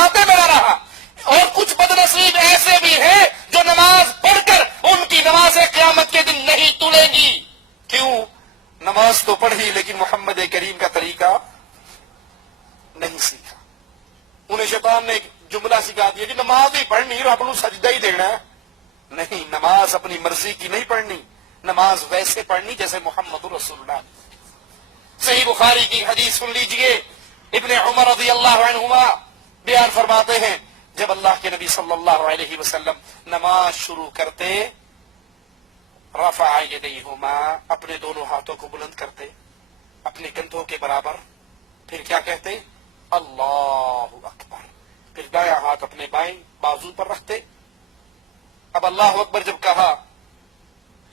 اٹھاتے میرا رہا. اور کچھ بدنصیب ایسے بھی ہیں جو نماز پڑھ کر ان کی نمازیں قیامت کے دن نہیں تلے گی. کیوں؟ نماز تو پڑھی لیکن محمد کریم کا طریقہ نہیں سیکھا. انہیں شیطان نے ایک جملہ سکھا دیا کہ نماز ہی پڑھنی اور اپنوں سجدہ ہی دینا ہے. نہیں، نماز اپنی مرضی کی نہیں پڑھنی، نماز ویسے پڑھنی جیسے محمد رسول اللہ. صحیح بخاری کی حدیث سن لیجئے، ابن عمر رضی اللہ عنہما بیان فرماتے ہیں جب اللہ کے نبی صلی اللہ علیہ وسلم نماز شروع کرتے رفع یدیہما، اپنے دونوں ہاتھوں کو بلند کرتے اپنے کندھوں کے برابر، پھر کیا کہتے؟ اللہ اکبر. پھر دایاں ہاتھ اپنے بائیں بازو پر رکھتے. اب اللہ اکبر جب کہا،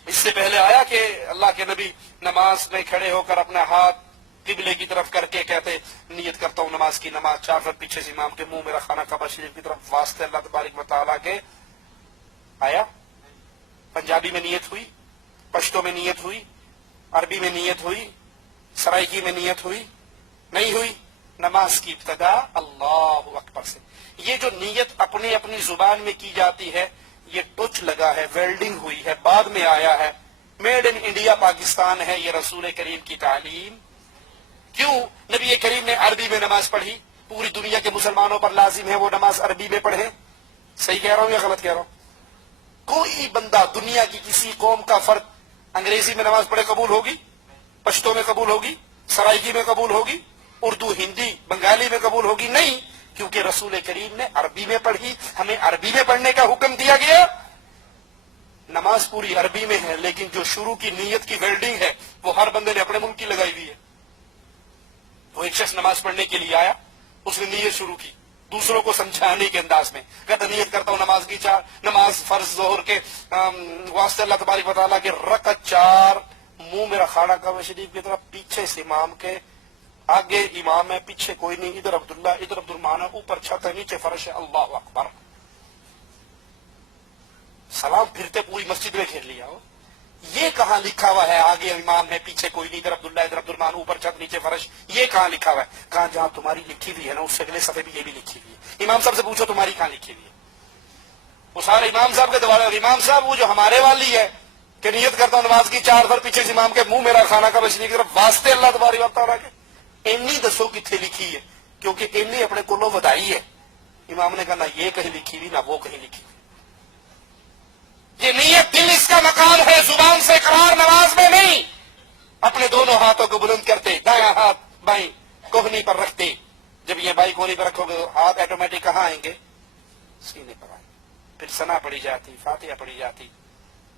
اس سے پہلے آیا کہ اللہ کے نبی نماز میں کھڑے ہو کر اپنا ہاتھ قبلے کی طرف کر کے کہتے نیت کرتا ہوں نماز کی، نماز 4 رکعت پیچھے سے امام کے منہ میں رکھانا کعبہ شریف کی طرف واسطے اللہ تبارک و تعالیٰ کے. آیا؟ پنجابی میں نیت ہوئی، پشتو میں نیت ہوئی، عربی میں نیت ہوئی، سرائکی میں نیت ہوئی؟ نہیں ہوئی. نماز کی ابتدا اللہ اکبر سے. یہ جو نیت اپنی اپنی زبان میں کی جاتی ہے یہ ٹچ لگا ہے، ویلڈنگ ہوئی ہے، بعد میں آیا ہے، میڈ ان انڈیا پاکستان ہے یہ رسول کریم کی تعلیم. کیوں نبی کریم نے عربی میں نماز پڑھی؟ پوری دنیا کے مسلمانوں پر لازم ہے وہ نماز عربی میں پڑھیں. صحیح کہہ رہا ہوں یا غلط کہہ رہا ہوں؟ کوئی بندہ دنیا کی کسی قوم کا فرد انگریزی میں نماز پڑھے قبول ہوگی؟ پشتو میں قبول ہوگی؟ سرائکی میں قبول ہوگی؟ اردو، ہندی، بنگالی میں قبول ہوگی؟ نہیں، کیونکہ رسول کریم نے عربی میں پڑھی، ہمیں عربی میں پڑھنے کا حکم دیا گیا. نماز پوری عربی میں ہے لیکن جو شروع کی نیت کی ویلڈنگ ہے وہ ہر بندے نے اپنے ملک کی لگائی ہوئی ہے. وہ ایک شخص نماز پڑھنے کے لیے آیا، اس نے نیت شروع کی دوسروں کو سمجھانے کے انداز میں، کہتا نیت کرتا ہوں نماز کی 4 نماز فرض ظہر کے واسطے اللہ تبارک و تعالیٰ کے رکعت 4، منہ میرا کھانا کعبہ شریف کی طرف، پیچھے سے امام کے، آگے امام ہے پیچھے کوئی نہیں، ادھر عبداللہ ادھر عبد الرحمان ہے، اوپر چھت ہے نیچے فرش ہے، اللہ اکبر. سلام پھرتے پوری مسجد میں گھیر لیا. ہو یہ کہاں لکھا ہوا ہے آگے امام ہے پیچھے کوئی نہیں، ادھر عبداللہ ادھر عبد الرحمان، اوپر چھت نیچے فرش؟ یہ کہاں لکھا ہوا ہے؟ کہاں جہاں تمہاری لکھی ہوئی ہے نا اس سے اگلے صفحے بھی یہ بھی لکھی ہوئی ہے. امام صاحب سے پوچھو تمہاری کہاں لکھی ہوئی ہے؟ وہ سارے امام صاحب کے دوارے. امام صاحب وہ جو ہمارے والی ہے کہ نیت کرتا ہوں نماز کی 4 فرض، پیچھے سے امام کے منہ میرا کھانا کعبہ شریف کی طرف واسطے اللہ تبارک و تعالیٰ کے. اینی دسو کتنے لکھی ہے؟ کیونکہ اینی اپنے کولوں ودائی ہے. امام نے کہا نہ یہ کہیں لکھی ہوئی نہ وہ کہیں لکھی ہوئی. یہ نیت دل اس کا مقام ہے، زبان سے اقرار نماز میں نہیں. اپنے دونوں ہاتھوں کو بلند کرتے، دایاں ہاتھ بائیں کوہنی پر رکھتے. جب یہ بائیں کوہنی پر رکھو گے ہاتھ آٹومیٹک کہاں آئیں گے؟ سینے پر آئیں گے. پھر ثنا پڑھی جاتی، فاتحہ پڑھی جاتی.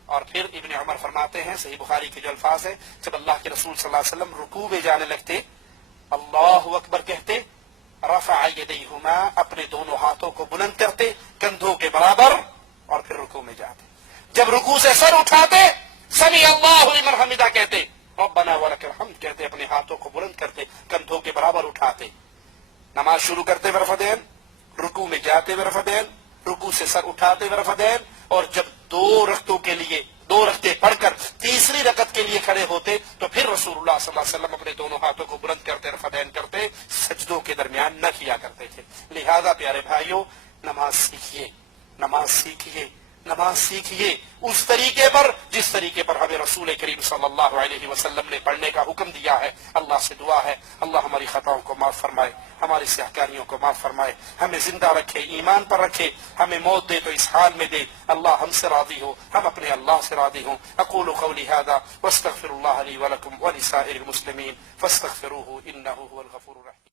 اور پھر ابن عمر فرماتے ہیں صحیح بخاری کے جو الفاظ ہیں، جب اللہ کے رسول صلی اللہ علیہ وسلم رکوع میں جانے لگتے اللہ اکبر کہتے، رفع یدیہما، اپنے دونوں ہاتھوں کو بلند کرتے کندھوں کے برابر، اور پھر رکوع میں جاتے. جب رکوع سے سر اٹھاتے سمیع اللہ لمن حمدہ کہتے، ربنا ولک الحمد کہتے، اپنے ہاتھوں کو بلند کرتے کندھوں کے برابر اٹھاتے. نماز شروع کرتے ہوئے رفع دین، رکوع میں جاتے ہوئے رفع دین، رکوع سے سر اٹھاتے ہوئے رفع دین. اور جب 2 رکعتوں کے لیے 2 رکعتیں پڑھ کر تیسری رکعت کے لیے کھڑے ہوتے تو پھر رسول اللہ صلی اللہ علیہ وسلم اپنے دونوں ہاتھوں کو بلند کرتے رفع دین کرتے، سجدوں کے درمیان نہ کیا کرتے تھے. لہذا پیارے بھائیوں، نماز سیکھیے، نماز سیکھیے، نماز سیکھیے اس طریقے پر جس طریقے پر ہمیں رسول کریم صلی اللہ علیہ وسلم نے پڑھنے کا حکم دیا ہے. اللہ سے دعا ہے اللہ ہماری خطاؤں کو معاف فرمائے، ہماری سیاہکاریوں کو معاف فرمائے، ہمیں زندہ رکھے، ایمان پر رکھے، ہمیں موت دے تو اس حال میں دے اللہ ہم سے راضی ہو، ہم اپنے اللہ سے راضی ہوں. اقول قولی هذا واستغفر الله لي ولكم ولسائر المسلمين فاستغفروه انه هو الغفور الرحيم.